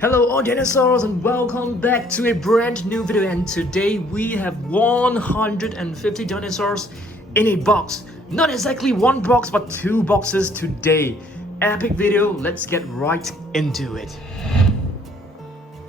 Hello all dinosaurs and welcome back to a brand new video, and today we have 150 dinosaurs in a box. Not exactly one box but two boxes today. Epic video, let's get right into it.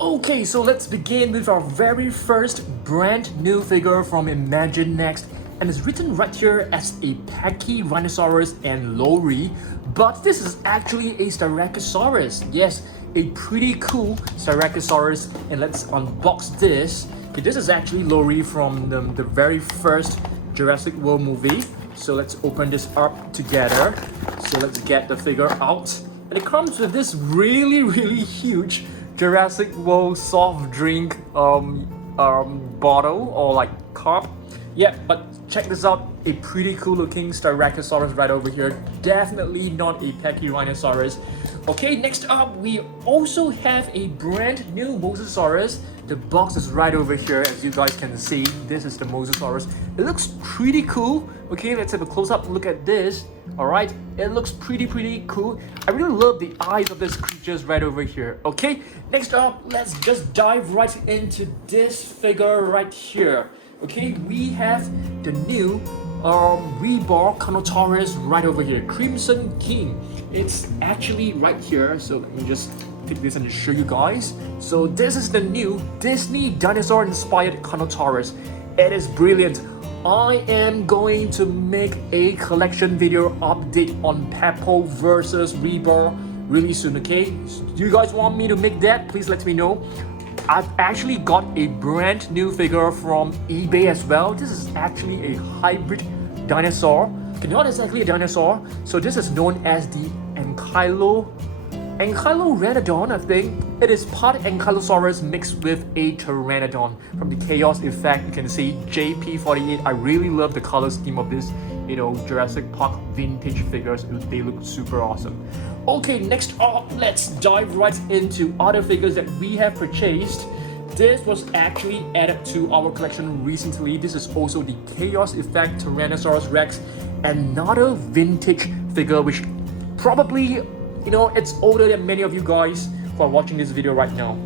Okay, so let's begin with our very first brand new figure from Imagine Next, and it's written right here as a Pachyrhinosaurus and Lori, but this is actually a Styracosaurus. Yes, a pretty cool Styracosaurus, and let's unbox this. Okay, this is actually Lori from the very first Jurassic World movie. So let's open this up together. So let's get the figure out, and it comes with this really huge Jurassic World soft drink bottle or like cup. Yeah, but check this out, a pretty cool looking Styracosaurus right over here. Definitely not a Pachyrhinosaurus. Okay, next up we also have a brand new Mosasaurus. The box is right over here, as you guys can see. This is the Mosasaurus. It looks pretty cool. Okay, let's have a close-up look at this. Alright, it looks pretty cool. I really love the eyes of these creatures right over here. Okay, next up, let's just dive right into this figure right here. Okay, we have the new rebar Carnotaurus right over here, Crimson King. It's actually right here, so let me just take this and show you guys. So this is the new Disney dinosaur inspired Carnotaurus. It is brilliant. I am going to make a collection video update on Peppo versus rebar really soon. Okay, do you guys want me to make that? Please let me know. I've actually got a brand new figure from eBay as well. This is actually a hybrid dinosaur. Okay, not exactly a dinosaur. So this is known as the Ankylorhinodon, I think. It is part Ankylosaurus mixed with a Pteranodon. From the Chaos Effect, you can see JP48. I really love the color scheme of this, Jurassic Park vintage figures. They look super awesome. Okay, next up, let's dive right into other figures that we have purchased. This was actually added to our collection recently. This is also the Chaos Effect Tyrannosaurus Rex, another vintage figure which probably, it's older than many of you guys who are watching this video right now.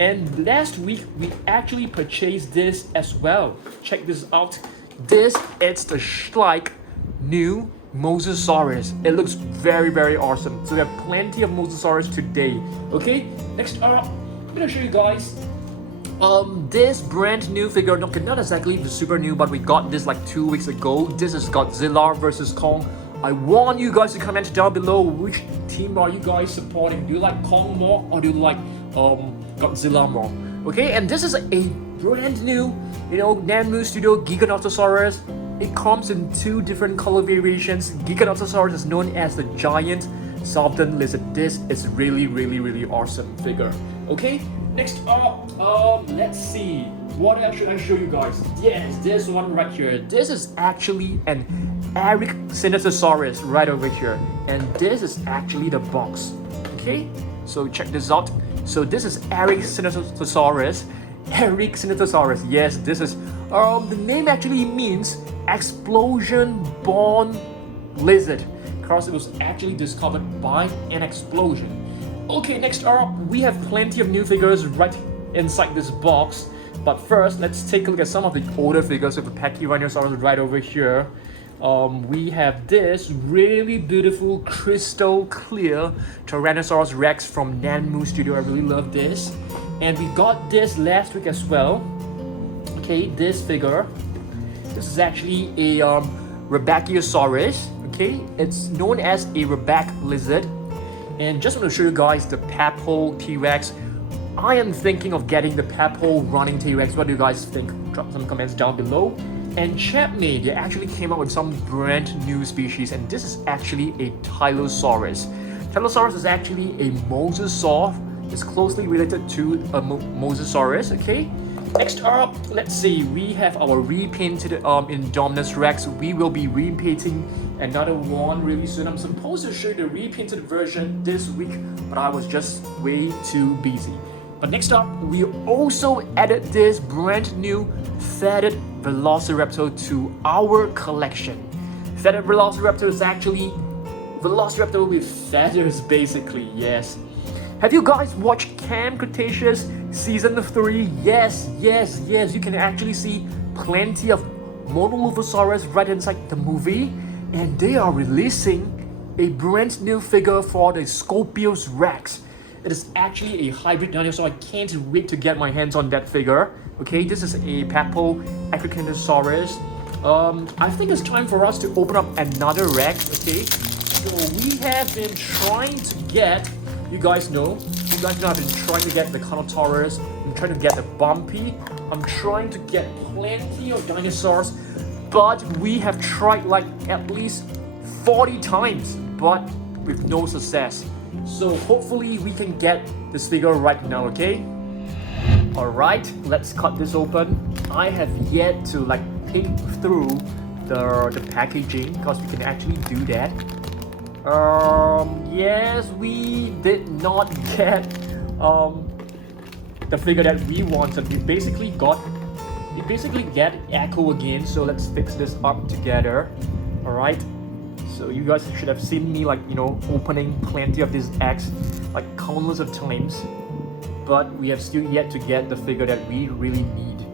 And last week, we actually purchased this as well. Check this out. This is the Schleich new Mosasaurus. It looks very awesome. So we have plenty of Mosasaurus today. Okay, next up, I'm gonna show you guys this brand new figure. Not exactly super new, but we got this like 2 weeks ago. This is Godzilla versus Kong. I want you guys to comment down below which team are you guys supporting. Do you like Kong more or do you like Godzilla more? Okay, and this is a brand new, Nanmu Studio Giganotosaurus. It comes in two different color variations. Giganotosaurus is known as the giant southern lizard. This is really awesome figure. Okay, next up, let's see. What else should I show you guys? Yes, this one right here. This is actually an Eric Ceratosaurus right over here. And this is actually the box. Okay, so check this out. So this is Eric Ceratosaurus. Eric Ceratosaurus. Yes, this is the name actually means explosion-born lizard, because it was actually discovered by an explosion. Okay, next up, we have plenty of new figures right inside this box. But first, let's take a look at some of the older figures of the Pachyrhinosaurus right over here. We have this really beautiful crystal clear Tyrannosaurus Rex from Nanmu Studio. I really love this. And we got this last week as well. Okay, this figure. This is actually a Rebacchiosaurus. Okay, it's known as a reback lizard. And just want to show you guys the Peppo T-Rex. I am thinking of getting the Peppo running T-Rex. What do you guys think? Drop some comments down below. And Chapman, they actually came out with some brand new species, and this is actually a Tylosaurus. Tylosaurus is actually a mosasaur. It's closely related to a Mosasaurus. Okay. Next up, let's see. We have our repainted Indominus Rex. We will be repainting another one really soon. I'm supposed to show you the repainted version this week, but I was just way too busy. But next up, we also added this brand new feathered Velociraptor to our collection. Feathered Velociraptor is actually Velociraptor with feathers, basically, yes. Have you guys watched Camp Cretaceous Season 3? Yes, you can actually see plenty of Dilophosaurus right inside the movie, and they are releasing a brand new figure for the Scorpius Rex. It is actually a hybrid dinosaur. I can't wait to get my hands on that figure. Okay, this is a Apatosaurus. I think it's time for us to open up another Rex. Okay, so we have been trying to get, you guys know I've been trying to get the Giganotosaurus. I'm trying to get the Bumpy. I'm trying to get plenty of dinosaurs, but we have tried like at least 40 times, but with no success. So hopefully we can get this figure right now, okay? Alright, let's cut this open. I have yet to like peek through the packaging because we can actually do that. Yes, we did not get the figure that we wanted. We basically get Echo again, so let's fix this up together. Alright. So you guys should have seen me like, opening plenty of these eggs like countless of times. But we have still yet to get the figure that we really need.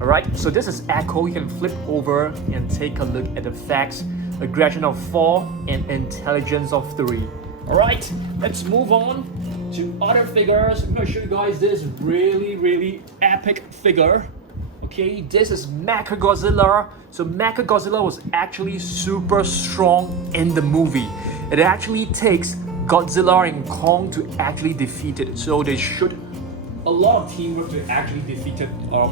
Alright, so this is Echo. You can flip over and take a look at the facts. Aggression of 4 and intelligence of 3. Alright, let's move on to other figures. I'm gonna show you guys this really epic figure. Okay, this is Mecca Godzilla. So Mecca Godzilla was actually super strong in the movie. It actually takes Godzilla and Kong to actually defeat it. So they should a lot of teamwork to actually defeat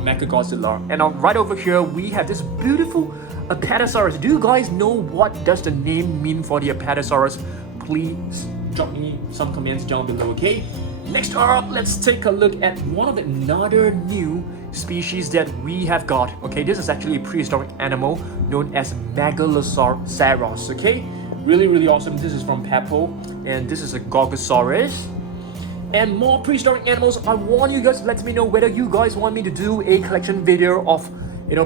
Mecca Godzilla. And right over here we have this beautiful Apatosaurus. Do you guys know what does the name mean for the Apatosaurus? Please drop me some comments down below, okay? Next up, let's take a look at one of another new species that we have got. Okay, this is actually a prehistoric animal known as Megalosaurus. Okay, really awesome. This is from Peppo, and this is a Gasosaurus. And more prehistoric animals. I want you guys to let me know whether you guys want me to do a collection video of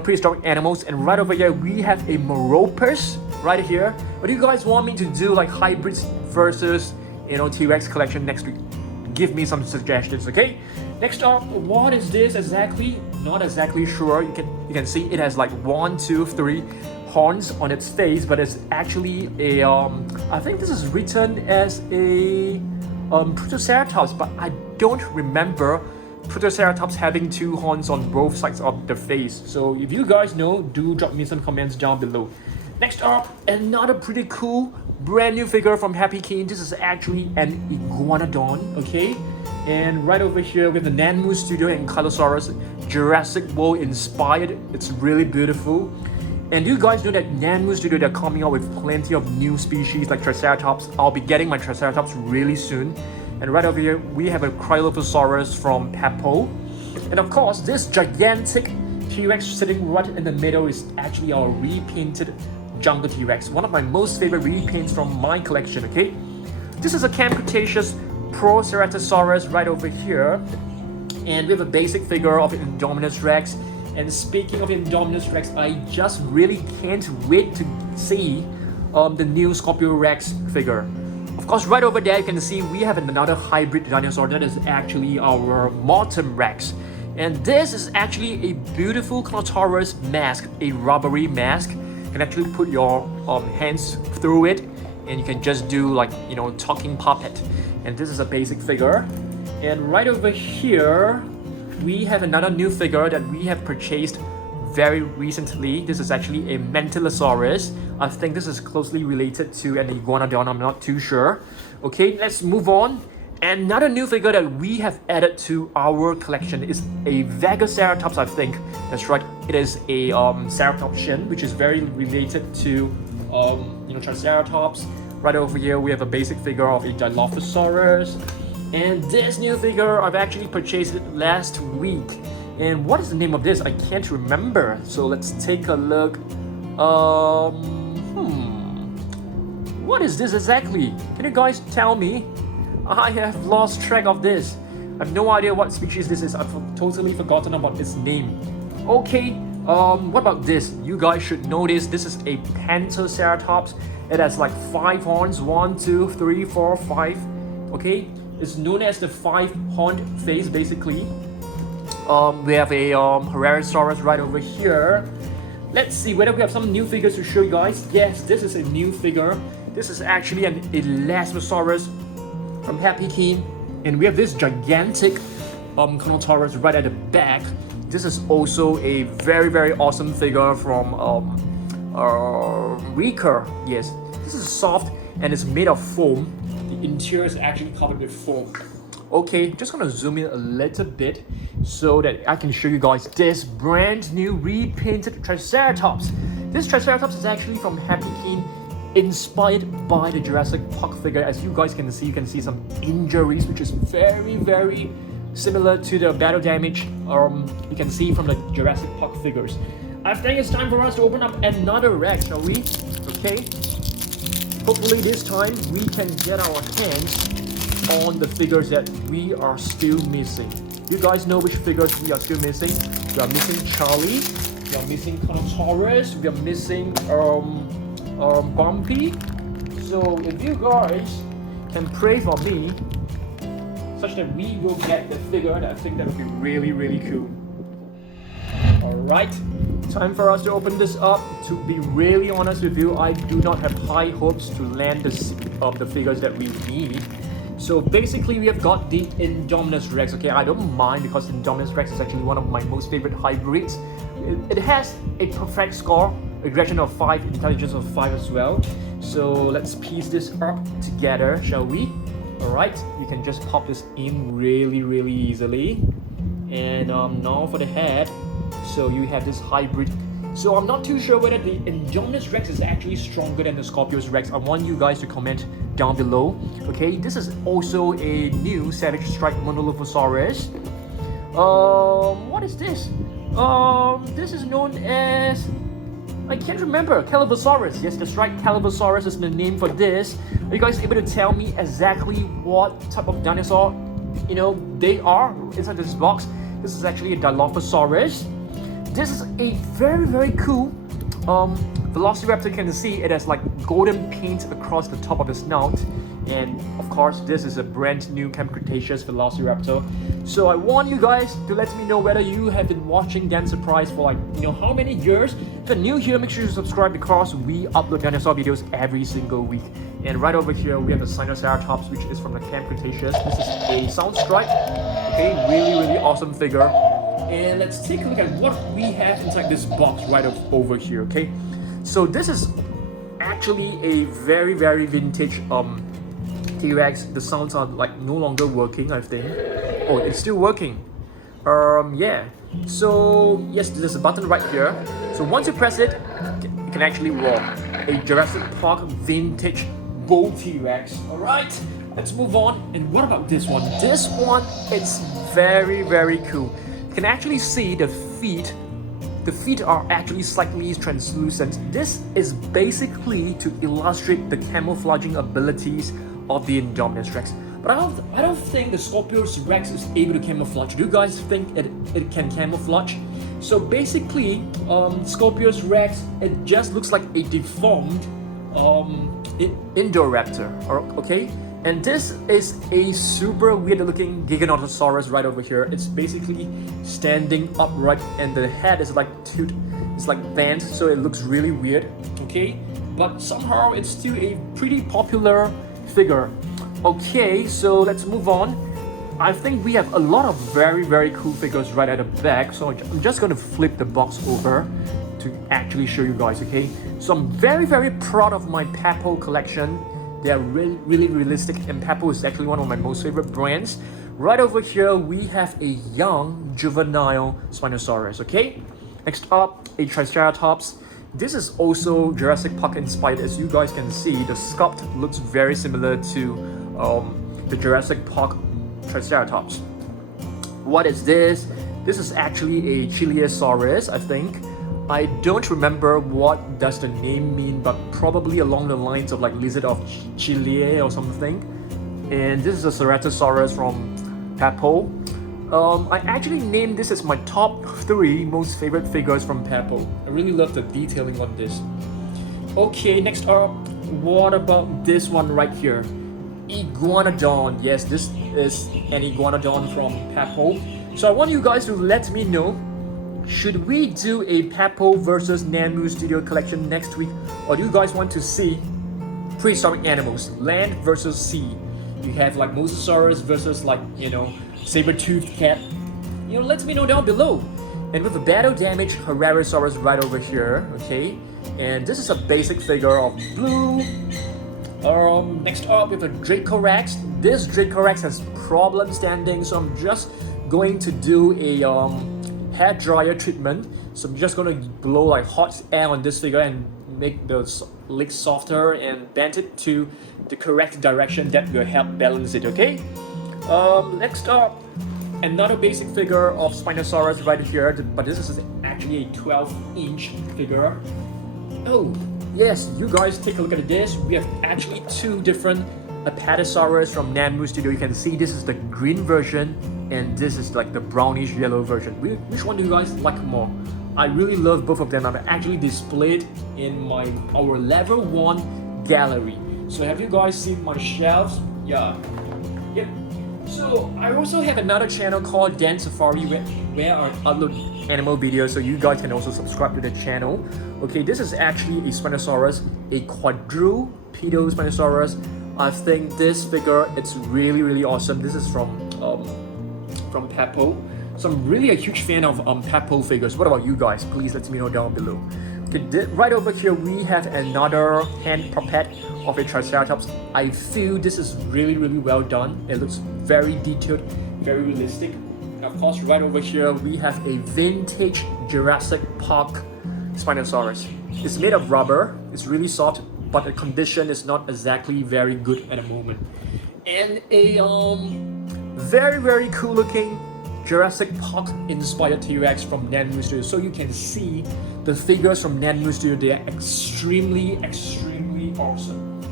prehistoric animals. And right over here we have a Meropus right here. But you guys want me to do like hybrids versus T-Rex collection next week? Give me some suggestions, okay? Next up, what is this exactly? Not exactly sure. You can see it has like 1, 2, 3 horns on its face, but it's actually a I think this is written as a Protoceratops, but I don't remember Protoceratops having 2 horns on both sides of the face. So if you guys know, do drop me some comments down below. Next up, another pretty cool brand new figure from Happy King. This is actually an iguanodon, okay? And right over here with the Nanmu Studio and Tylosaurus, Jurassic World inspired. It's really beautiful. And you guys know that Nanmu Studio, they're coming out with plenty of new species like Triceratops. I'll be getting my Triceratops really soon. And right over here, we have a Krylov from Peppo. And of course, this gigantic T-Rex sitting right in the middle is actually our repainted Jungle T-Rex. One of my most favorite repaints from my collection, okay? This is a Camp Cretaceous Protoceratops right over here. And we have a basic figure of Indominus Rex. And speaking of Indominus Rex, I just really can't wait to see the new Scorpius Rex figure. Of course, right over there you can see we have another hybrid dinosaur that is actually our Mortem Rex. And this is actually a beautiful Carnotaurus mask, a rubbery mask. You can actually put your hands through it and you can just do like, talking puppet. And this is a basic figure. And right over here, we have another new figure that we have purchased very recently. This is actually a Manchusaurus. I think this is closely related to an iguanodon, I'm not too sure. Okay, let's move on. Another new figure that we have added to our collection is a Vegaceratops, I think. That's right, it is a Ceratopsian, which is very related to Triceratops. Right over here we have a basic figure of a Dilophosaurus. And this new figure, I've actually purchased it last week. And what is the name of this? I can't remember. So let's take a look. What is this exactly? Can you guys tell me? I have lost track of this. I have no idea what species this is. I've totally forgotten about its name. Okay, what about this? You guys should know this. This is a Pentaceratops. It has like 5 horns. 1, 2, 3, 4, 5. Okay, It's known as the five-horned face, basically. We have a Herrerasaurus right over here. Let's see whether we have some new figures to show you guys. Yes, this is a new figure. This is actually an Elastosaurus from Happy Team. And we have this gigantic Giganotosaurus right at the back. This is also a very awesome figure from Rika. Yes, this is soft and it's made of foam. The interior is actually covered with foam. Okay, just gonna zoom in a little bit so that I can show you guys this brand new repainted Triceratops. This Triceratops is actually from Happy Keen, inspired by the Jurassic Park figure. As you guys can see, some injuries, which is very similar to the battle damage you can see from the Jurassic Park figures. I think it's time for us to open up another Rex, shall we? Okay. Hopefully this time we can get our hands on the figures that we are still missing. You guys know which figures we are still missing? We are missing Charlie, we are missing Carnotaurus, we are missing Bumpy. So if you guys can pray for me such that we will get the figure, I think that would be really cool. Alright, time for us to open this up. To be really honest with you, I do not have high hopes to land the figures that we need. So basically we have got the Indominus Rex. Okay, I don't mind because Indominus Rex is actually one of my most favorite hybrids. It has a perfect score, aggression of 5, intelligence of 5 as well. So let's piece this up together, shall we? Alright, you can just pop this in really easily. And now for the head. So you have this hybrid. So I'm not too sure whether the Indominus Rex is actually stronger than the Scorpius Rex. I want you guys to comment down below. Okay, this is also a new Savage Strike Dilophosaurus. What is this? This is known as, I can't remember, Calibosaurus. Yes, that's right, Calibosaurus is the name for this. Are you guys able to tell me exactly what type of dinosaur, they are inside this box? This is actually a Dilophosaurus. This is a very cool Velociraptor. You can see it has like golden paint across the top of the snout. And of course, this is a brand new Camp Cretaceous Velociraptor. So I want you guys to let me know whether you have been watching Dan Surprise for how many years. If you're new here, make sure you subscribe because we upload dinosaur videos every single week. And right over here, we have the Cyanoceratops, which is from the Camp Cretaceous. This is a Soundstrike. Okay, really awesome figure. And let's take a look at what we have inside this box right over here, okay? So this is actually a very vintage T-Rex. The sounds are no longer working, I think. Oh, it's still working. Yeah. So yes, there's a button right here. So once you press it, you can actually roar. A Jurassic Park vintage bull T-Rex. Alright, let's move on. And what about this one? This one, it's very cool. You can actually see the feet. The feet are actually slightly translucent. This is basically to illustrate the camouflaging abilities of the Indominus Rex. But I don't think the Scorpius Rex is able to camouflage. Do you guys think it can camouflage? So basically, Scorpius Rex, it just looks like a deformed Indoraptor. Okay? And this is a super weird looking Giganotosaurus right over here. It's basically standing upright and the head is it's bent, so it looks really weird. Okay? But somehow it's still a pretty popular figure. Okay, so let's move on. I think we have a lot of very cool figures right at the back. So I'm just going to flip the box over to actually show you guys, okay? So I'm very proud of my Papo collection. They are really realistic, and Papo is actually one of my most favorite brands. Right over here, we have a young juvenile Spinosaurus, okay? Next up, a Triceratops. This is also Jurassic Park inspired. As you guys can see, the sculpt looks very similar to the Jurassic Park Triceratops. What is this? This is actually a Chiliosaurus, I think. I don't remember what does the name mean, but probably along the lines of lizard of Chile or something. And this is a Ceratosaurus from Papo. I actually named this as my top 3 most favorite figures from Papo. I really love the detailing on this. Okay, next up, what about this one right here? Iguanodon. Yes, this is an Iguanodon from Papo. So I want you guys to let me know, should we do a Papo versus Nanmu Studio collection next week, or do you guys want to see prehistoric animals, land versus sea? You have like Mosasaurus versus like, you know, saber-toothed cat. You know, let me know down below. And with a battle damage Herrerasaurus right over here, okay? And this is a basic figure of blue. Next up with a Dracorex. This Dracorex has problem standing, so I'm just going to do a hair dryer treatment. So I'm just going to blow like hot air on this figure and make the legs softer and bend it to the correct direction that will help balance it, okay? Next up, another basic figure of Spinosaurus right here, but this is actually a 12-inch figure. Oh, yes, you guys take a look at this. We have actually two different Apatosaurus from Nanmu Studio. You can see this is the green version and this is like the brownish yellow version. Which one do you guys like more? I really love both of them. I've actually displayed in our level 1 gallery. So have you guys seen my shelves? Yeah. Yep. So I also have another channel called Dan Safari where I upload animal videos, so you guys can also subscribe to the channel. Okay, this is actually a Spinosaurus, a quadrupedal Spinosaurus. I think this figure, it's really awesome. This is from Papo. So I'm really a huge fan of Papo figures. What about you guys? Please let me know down below. Okay, right over here we have another hand puppet of a Triceratops. I feel this is really well done. It looks very detailed, very realistic. And of course, right over here we have a vintage Jurassic Park Spinosaurus. It's made of rubber. It's really soft, but the condition is not exactly very good at the moment. And a very cool looking Jurassic Park inspired T-Rex from Nanmu Studio. So you can see the figures from Nanmu Studio, they are extremely awesome.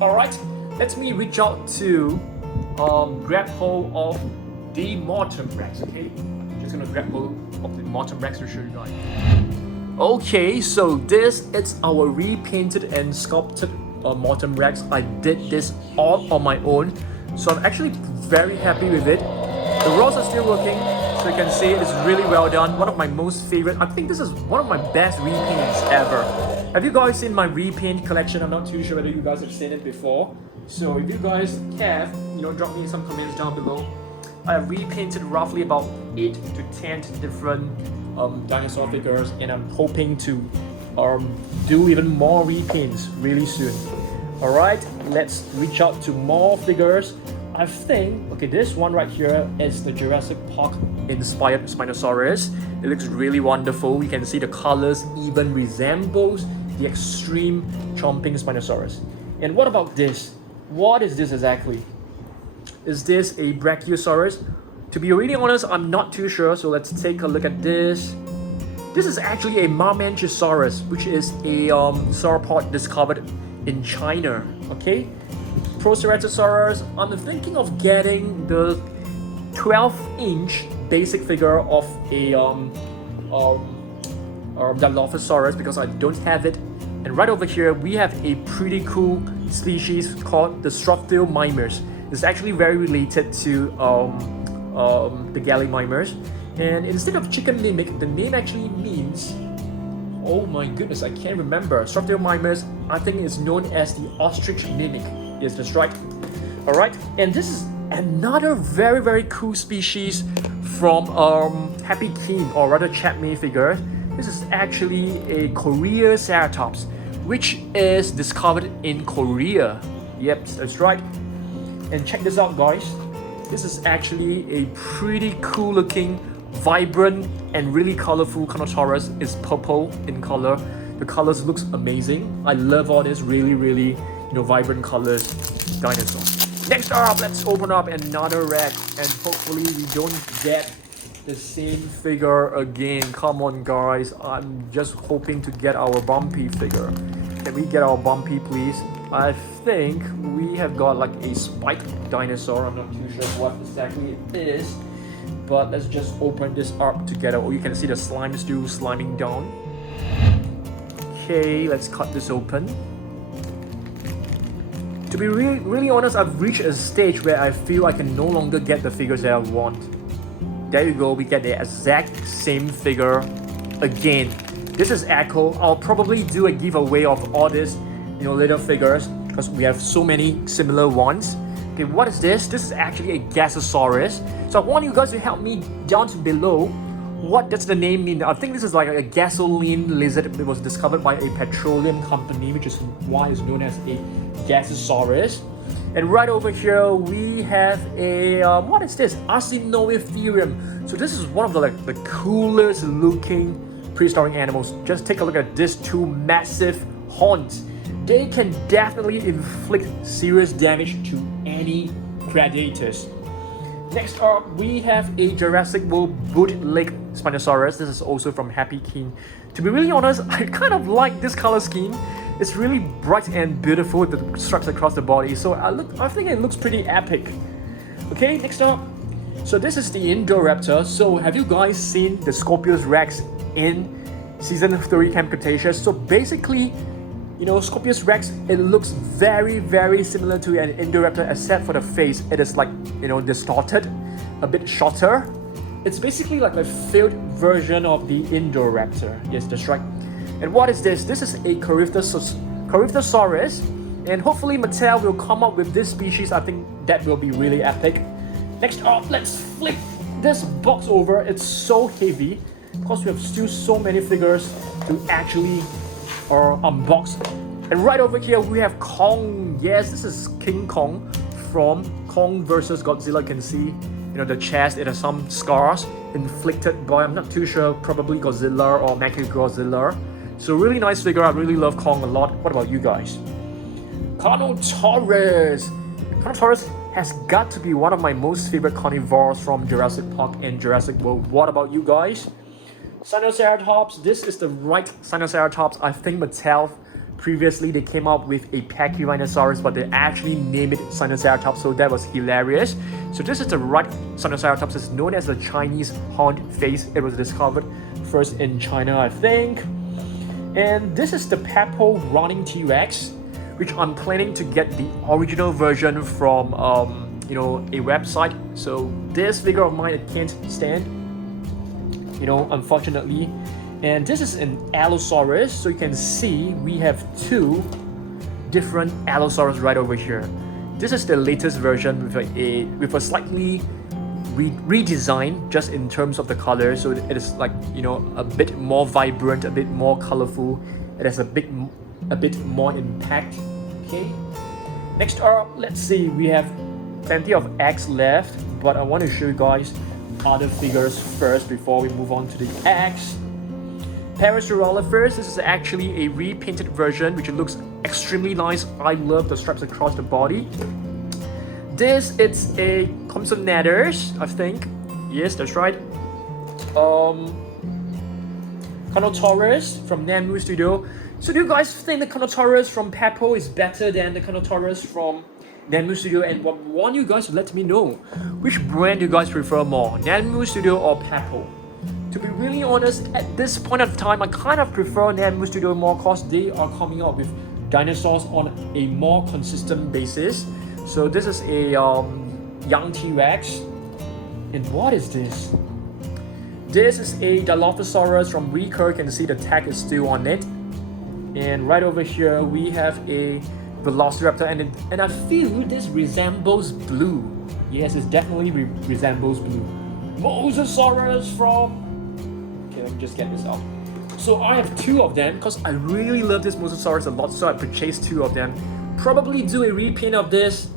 Alright, let me reach out to grab hold of the Mortem Rex, okay? I'm just gonna grab hold of the Mortem Rex to show you guys. Okay, so this is our repainted and sculpted Mortem Rex. I did this all on my own, so I'm actually very happy with it. The rods are still working, so you can see it's really well done. One of my most favorite. I think this is one of my best repaints ever. Have you guys seen my repaint collection? I'm not too sure whether you guys have seen it before. So if you guys have, you know, drop me some comments down below. I have repainted roughly about 8 to 10 different dinosaur figures, and I'm hoping to do even more repaints really soon. Alright, let's reach out to more figures. I think, okay, this one right here is the Jurassic Park inspired Spinosaurus. It looks really wonderful. You can see the colors even resembles the extreme chomping Spinosaurus. And what about this? What is this exactly? Is this a Brachiosaurus? To be really honest, I'm not too sure, so let's take a look at this. This is actually a Manchusaurus, which is a sauropod discovered in China, okay? Protoceratops. I'm thinking of getting the 12-inch basic figure of a Dilophosaurus because I don't have it. And right over here we have a pretty cool species called the Strophthial mimers. It's actually very related to the Gallimimus. And instead of chicken mimic, the name actually means, oh my goodness, I can't remember. Strophthial mimers, I think is known as the ostrich mimic. Yes, that's right. Alright, and this is another very cool species from Happy Keen, or rather Chapman figure. This is actually a Korea Ceratops, which is discovered in Korea. Yep, that's right. And check this out, guys. This is actually a pretty cool looking, vibrant and really colorful Giganotosaurus. It's purple in color. The colors looks amazing. I love all this really vibrant colors dinosaur. Next up, let's open up another rack and hopefully we don't get the same figure again. Come on guys, I'm just hoping to get our Bumpy figure. Can we get our Bumpy please? I think we have got like a spiked dinosaur. I'm not too sure what exactly it is, but let's just open this up together. Oh, you can see the slime still sliming down. Okay, let's cut this open. To be really honest, I've reached a stage where I feel I can no longer get the figures that I want. There you go, we get the exact same figure again. This is Echo. I'll probably do a giveaway of all these, little figures because we have so many similar ones. Okay, what is this? This is actually a Gasosaurus. So I want you guys to help me down below. What does the name mean? I think this is like a gasoline lizard. It was discovered by a petroleum company, which is why it's known as a Gasosaurus. And right over here we have a what is this? Arsinoitherium. So this is one of the coolest looking prehistoric animals. Just take a look at these two massive horns. They can definitely inflict serious damage to any predators. Next up, we have a Jurassic World Bootleg Spinosaurus. This is also from Happy King. To be really honest, I kind of like this color scheme. It's really bright and beautiful with the stripes across the body. So I think it looks pretty epic. Okay, next up. So this is the Indoraptor. So have you guys seen the Scorpius Rex in Season 3 Camp Cretaceous? So basically, Scorpius Rex, it looks very similar to an Indoraptor except for the face. It is like, distorted, a bit shorter. It's basically like a failed version of the Indoraptor. Yes, that's right. And what is this? This is a Kariftosaurus. And hopefully Mattel will come up with this species. I think that will be really epic. Next up, let's flip this box over. It's so heavy because we have still so many figures to actually unbox. And right over here we have Kong. Yes, this is King Kong from Kong vs Godzilla. You can see, the chest, it has some scars inflicted by, I'm not too sure, probably Godzilla or Mecca Godzilla. So really nice figure. I really love Kong a lot. What about you guys? Carnotaurus. Carnotaurus has got to be one of my most favorite carnivores from Jurassic Park and Jurassic World. What about you guys? Cyanoceratops. This is the right Cyanoceratops. I think Mattel previously they came out with a Pachyrhinosaurus, but they actually named it Cyanoceratops, so that was hilarious. So this is the right Cyanoceratops. It's known as the Chinese horned face. It was discovered first in China, I think. And this is the Papo running T-Rex, which I'm planning to get the original version from a website. So this figure of mine, it can't stand, unfortunately. And this is an Allosaurus. So you can see we have two different Allosaurus right over here. This is the latest version with a slightly redesign just in terms of the color. So it is like, a bit more vibrant, a bit more colorful. It has a bit more impact. Okay. Next up, let's see. We have plenty of eggs left, but I want to show you guys other figures first before we move on to the eggs. Parasterola first. This is actually a repainted version, which looks extremely nice. I love the stripes across the body. This it's a Compsognathus, I think. Yes, that's right. Carnotaurus from Nambu Studio. So do you guys think the Carnotaurus from Papo is better than the Carnotaurus from Nambu Studio? And what want you guys to let me know? Which brand do you guys prefer more, Nambu Studio or Papo? To be really honest, at this point of time, I kind of prefer Nambu Studio more because they are coming out with dinosaurs on a more consistent basis. So this is a young T-Rex. And what is this? This is a Dilophosaurus from Recur. You can see the tag is still on it. And right over here we have a Velociraptor, and I feel this resembles blue. Yes, it definitely resembles blue. Mosasaurus from... Okay, let me just get this out. So I have two of them because I really love this Mosasaurus a lot, so I purchased two of them. Probably do a repaint of this,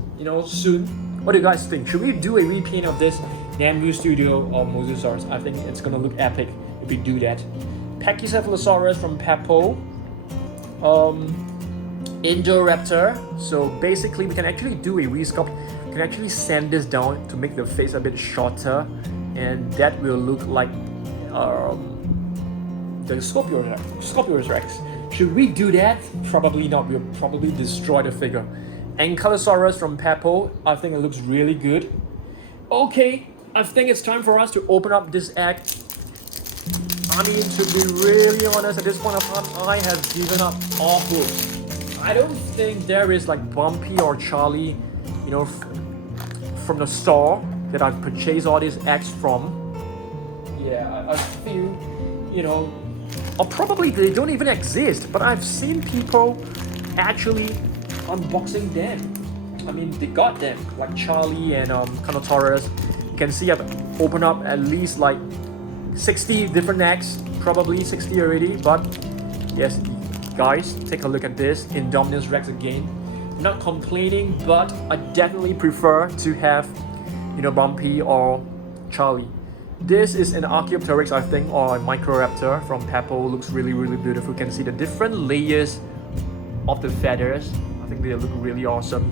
soon. What do you guys think? Should we do a repaint of this Nambu Studio or Mosasaurus? I think it's gonna look epic if we do that. Pachycephalosaurus from Papo. Indoraptor. So basically we can actually do a resculpt. We can actually sand this down to make the face a bit shorter, and that will look like the Scorpius Rex. Should we do that? Probably not. We'll probably destroy the figure. Ankylosaurus from Papo. I think it looks really good. Okay, I think it's time for us to open up this egg. I mean, to be really honest, at this point of time, I have given up all hope. I don't think there is like Bumpy or Charlie, you know, from the store that I've purchased all these eggs from. Yeah, I feel, you know, or probably they don't even exist, but I've seen people actually unboxing them. I mean, they got them, like Charlie and Giganotosaurus. You can see I've opened up at least like 60 different eggs, probably 60 already, but yes, guys, take a look at this, Indominus Rex again. Not complaining, but I definitely prefer to have, you know, Bumpy or Charlie. This is an Archaeopteryx, I think, or a Microraptor from Peppo. Looks really, really beautiful. You can see the different layers of the feathers. I think they look really awesome.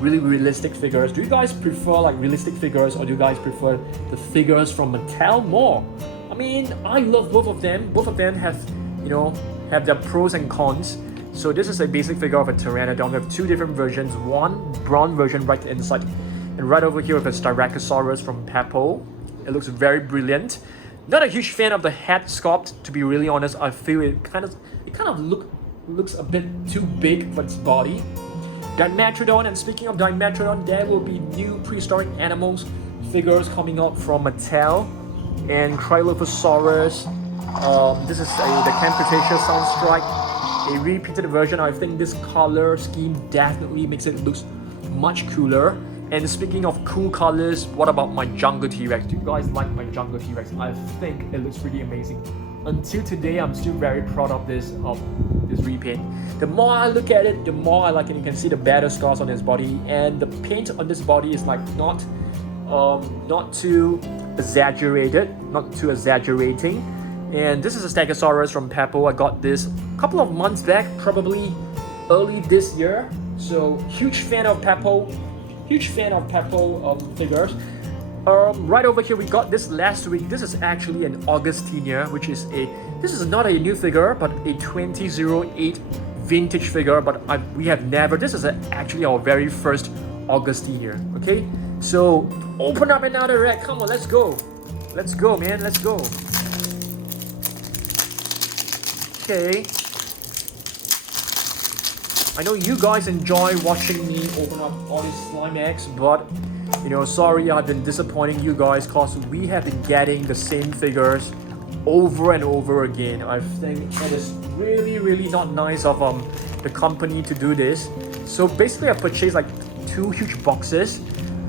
Really realistic figures. Do you guys prefer like realistic figures, or do you guys prefer the figures from Mattel more? I mean, I love both of them. Both of them have, you know, have their pros and cons. So this is a basic figure of a Pteranodon. We have two different versions. One brown version right inside, and right over here with a Styracosaurus from Peppo. It looks very brilliant. Not a huge fan of the head sculpt, to be really honest. I feel it kind of looks a bit too big for its body. Dimetrodon, and speaking of Dimetrodon, there will be new prehistoric animals figures coming up from Mattel. And Krylov this is the Camp Cretaceous Soundstrike, a repeated version. I think this color scheme definitely makes it look much cooler. And speaking of cool colors, what about my Jungle T-Rex? Do you guys like my Jungle T-Rex? I think it looks pretty amazing. Until today, I'm still very proud of this repaint. The more I look at it, the more I like it. You can see the battle scars on his body, and the paint on this body is like not too exaggerated, not too exaggerating. And this is a Stegosaurus from Peppo. I got this a couple of months back, probably early this year. So huge fan of Peppo. Huge fan of Peppo figures. Right over here we got this last week. This is actually an Augustinia, which is this is not a new figure, but a 2008 vintage figure. But we have never. This is actually our very first Augustinia. Okay, so open up another rack. Come on, let's go. Let's go, man. Let's go. Okay. I know you guys enjoy watching me open up all these slime eggs, but you know, sorry I've been disappointing you guys, cause we have been getting the same figures over and over again. I think it is really not nice of the company to do this. So basically I purchased like 2 huge boxes,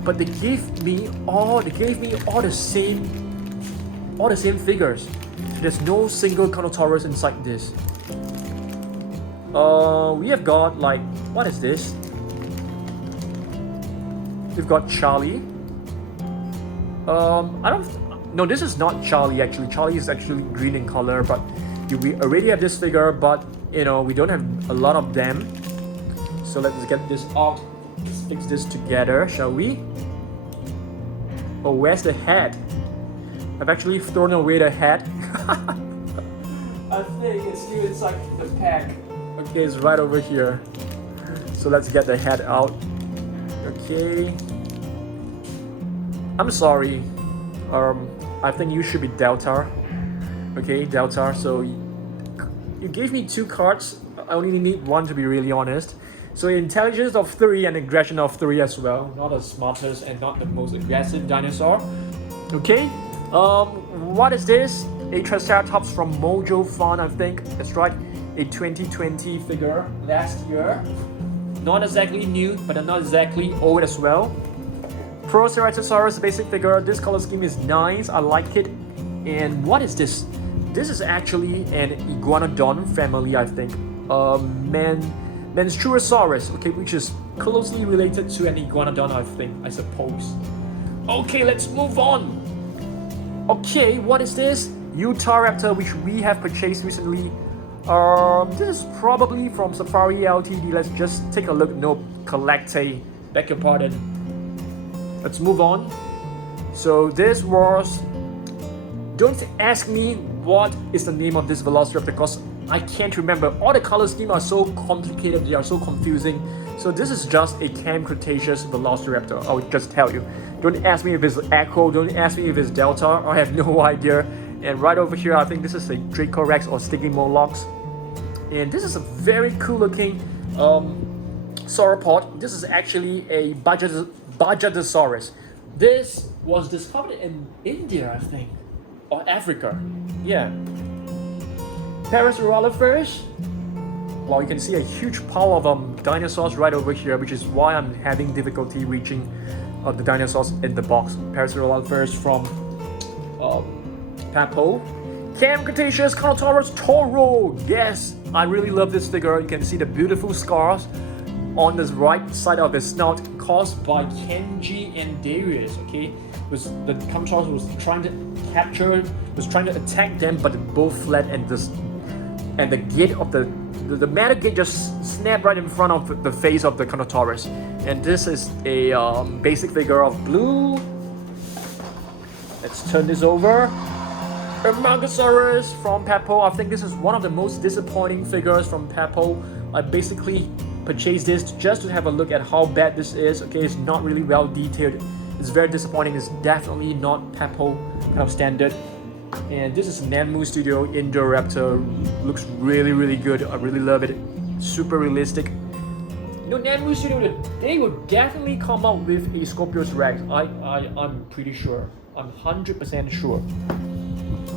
but they gave me all the same figures. There's no single Giganotosaurus inside this. We have got like, what is this? We've got Charlie. No, this is not Charlie actually. Charlie is actually green in color, but we already have this figure, but you know, we don't have a lot of them. So let's get this out. Let's fix this together, shall we? Oh, where's the head? I've actually thrown away the head. I think it's still inside the pack. Okay, it's right over here. So let's get the head out. Okay. I'm sorry. I think you should be Delta. Okay, Delta. So you gave me 2 cards. I only need 1 to be really honest. So intelligence of 3 and aggression of 3 as well. Not the smartest and not the most aggressive dinosaur. Okay. What is this? A Triceratops from Mojo Fun, I think. That's right. A 2020 figure last year. Not exactly new, but not exactly old as well. Protoceratops basic figure. This color scheme is nice. I like it. And what is this? This is actually an iguanodon family, I think. Manchusaurus, okay, which is closely related to an iguanodon, I suppose. Okay, let's move on. Okay, what is this? Utahraptor, which we have purchased recently. This is probably from Safari Ltd. Let's just take a look. No, Collecte. Beg your pardon. Let's move on. So this was... Don't ask me what is the name of this Velociraptor because I can't remember. All the color scheme are so complicated. They are so confusing. So this is just a Camp Cretaceous Velociraptor. I'll just tell you. Don't ask me if it's Echo. Don't ask me if it's Delta. I have no idea. And right over here, I think this is a Draco Rex or Stygimoloch. And this is a very cool looking sauropod. This is actually a Bajadasaurus. This was discovered in India, I think, or Africa. Yeah. Parasterola first. Well, you can see a huge pile of dinosaurs right over here, which is why I'm having difficulty reaching the dinosaurs in the box. Parasterola first from Papo. Camp Cretaceous Carnotaurus Toro. Yes, I really love this figure. You can see the beautiful scars on the right side of his snout caused by Kenji and Darius. Okay, the Carnotaurus was trying to attack them, but they both fled, and the gate of the metal gate just snapped right in front of the face of the Carnotaurus. And this is a basic figure of blue. Let's turn this over. Manchusaurus from Papo. I think this is one of the most disappointing figures from Papo. I basically purchased this just to have a look at how bad this is. Okay, it's not really well detailed. It's very disappointing. It's definitely not Papo kind of standard. And this is Nanmu Studio Indoraptor. Looks really good. I really love it. Super realistic. You know, Nanmu Studio, they would definitely come out with a Scorpius Rex. I'm pretty sure. I'm 100% sure.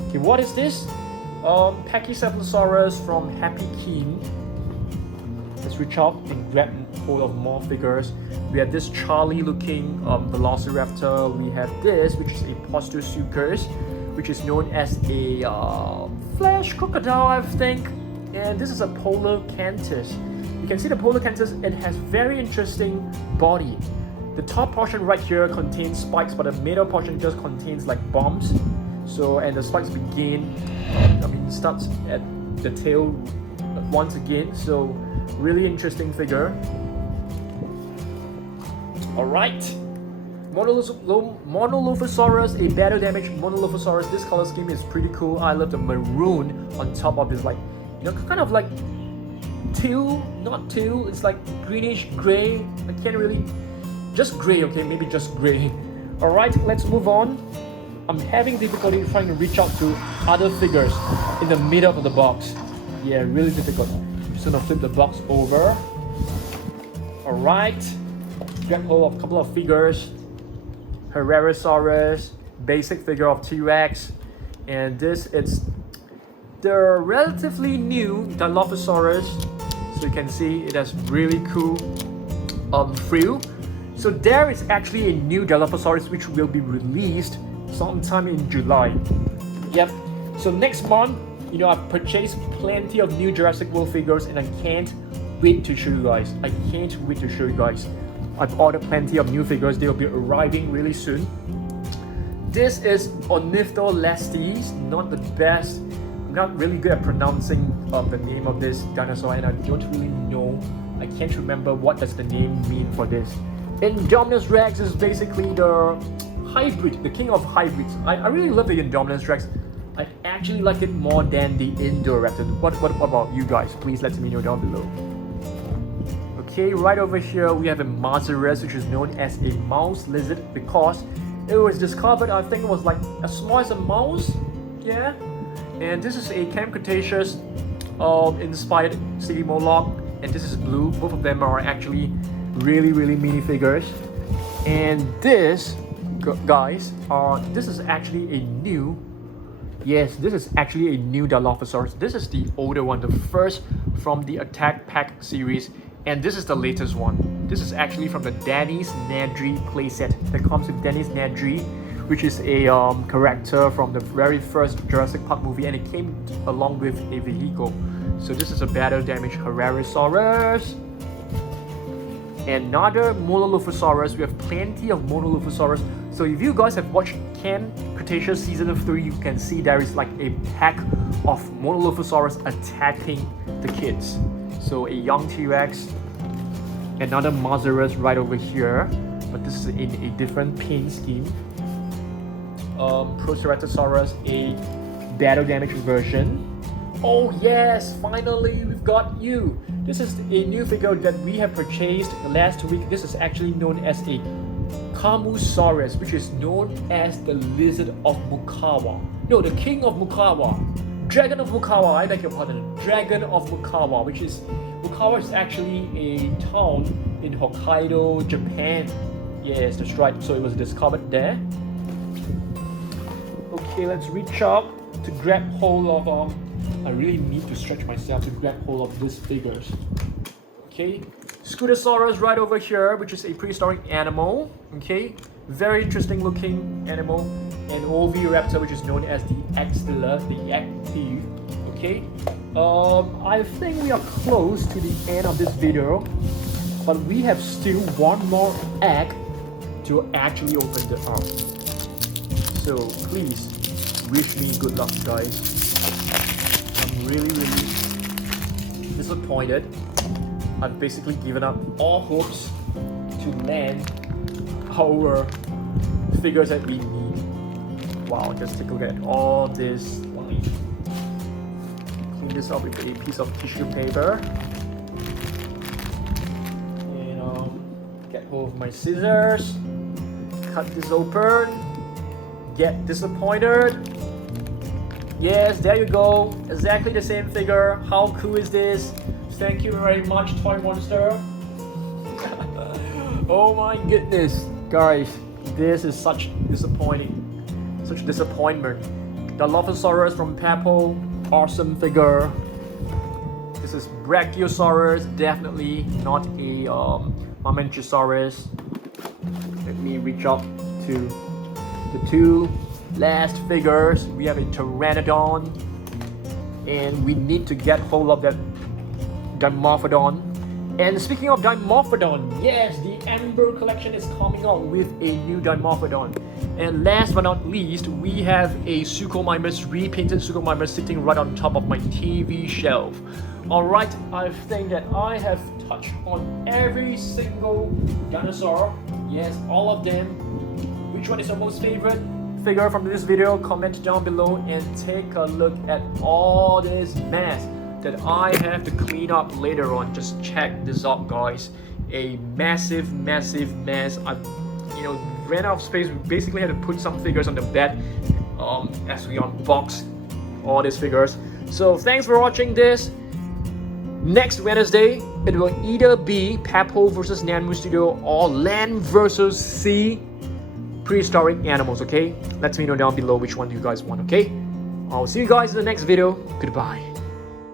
Okay, what is this? Pachycephalosaurus from Happy Keen. Let's reach out and grab hold of more figures. We have this Charlie looking Velociraptor. We have this, which is a Protoceratops, which is known as a flesh crocodile, I think. And this is a Polarcanthus. You can see the Polarcanthus, it has very interesting body. The top portion right here contains spikes, but the middle portion just contains like bombs. So, and the spikes begin, starts at the tail once again. So, really interesting figure. Alright. Monolophosaurus, a battle damage Monolophosaurus. This color scheme is pretty cool. I love the maroon on top of this, like, you know, kind of like teal, not teal, it's like greenish gray. I can't really, just gray, okay, maybe just gray. Alright, let's move on. I'm having difficulty trying to reach out to other figures in the middle of the box. Yeah, really difficult. Just gonna flip the box over. Alright, grab hold of a couple of figures. Herrerasaurus, basic figure of T-Rex, and this is the relatively new Dilophosaurus. So you can see it has really cool frill. So there is actually a new Dilophosaurus which will be released sometime in July. Yep. So next month, you know, I've purchased plenty of new Jurassic World figures, and I can't wait to show you guys. I've ordered plenty of new figures. They'll be arriving really soon. This is Ornitholestes, not the best. I'm not really good at pronouncing the name of this dinosaur, and I don't really know. I can't remember what does the name mean for this. Indominus Rex is basically the hybrid, the king of hybrids. I really love the Indominus Rex. I actually like it more than the Indoraptor. What about you guys? Please let me know down below. Okay, right over here we have a Mosasaurus, which is known as a mouse lizard because it was discovered, I think it was like as small as a mouse. Yeah. And this is a Camp Cretaceous inspired city Moloch, and this is blue. Both of them are actually really mini figures. And this, guys, this is actually a new, yes, this is actually a new Dilophosaurus. This is the older one, the first from the Attack Pack series, and this is the latest one. This is actually from the Dennis Nedry playset that comes with Dennis Nedry, which is a character from the very first Jurassic Park movie, and it came along with a vehicle. So this is a battle damage Herrerasaurus. Another Monolophosaurus. We have plenty of Monolophosaurus. So if you guys have watched Camp Cretaceous Season 3, you can see there is like a pack of Monolophosaurus attacking the kids. So a young T-Rex, another Mosasaurus right over here, but this is in a different paint scheme. Protoceratops, a battle damage version. Oh yes, finally we've got you. This is a new figure that we have purchased last week. This is actually known as a Camusaurus, which is known as the Lizard of Mukawa. No, the King of Mukawa. Dragon of Mukawa, I beg your pardon. Dragon of Mukawa, which is Fukawa is actually a town in Hokkaido, Japan. Yes, that's right. So it was discovered there. Okay, let's reach up to grab hold of I really need to stretch myself to grab hold of these figures. Okay, Scutosaurus right over here, which is a prehistoric animal. Okay, very interesting looking animal. And Oviraptor, which is known as the Axilla, the egg thief. Okay, I think we are close to the end of this video, but we have still one more egg to actually open the up. So please wish me good luck, guys. I'm really disappointed. I've basically given up all hopes to land our figures that we need. Wow, just take a look at all this. Clean this up with a piece of tissue paper. And get hold of my scissors. Cut this open. Get disappointed. Yes, there you go. Exactly the same figure. How cool is this? Thank you very much, Toy Monster. Oh my goodness, guys, this is such disappointing. Such disappointment. Dilophosaurus from Papo, awesome figure. This is Brachiosaurus, definitely not a Manchusaurus. Let me reach up to the two last figures. We have a Pteranodon, and we need to get hold of that Dimorphodon. And speaking of Dimorphodon, yes, the Amber collection is coming out with a new Dimorphodon. And last but not least, we have a Suchomimus, repainted Suchomimus sitting right on top of my TV shelf. Alright, I think that I have touched on every single dinosaur. Yes, all of them. Which one is your most favorite figure from this video? Comment down below and take a look at all this mess that I have to clean up later on. Just check this out, guys. A massive mess. I've ran out of space. We basically had to put some figures on the bed as we unbox all these figures. So thanks for watching this. Next Wednesday, it will either be Papo versus Nanmu Studio or Land versus Sea prehistoric animals, okay? Let me know down below which one you guys want, okay? I'll see you guys in the next video. Goodbye.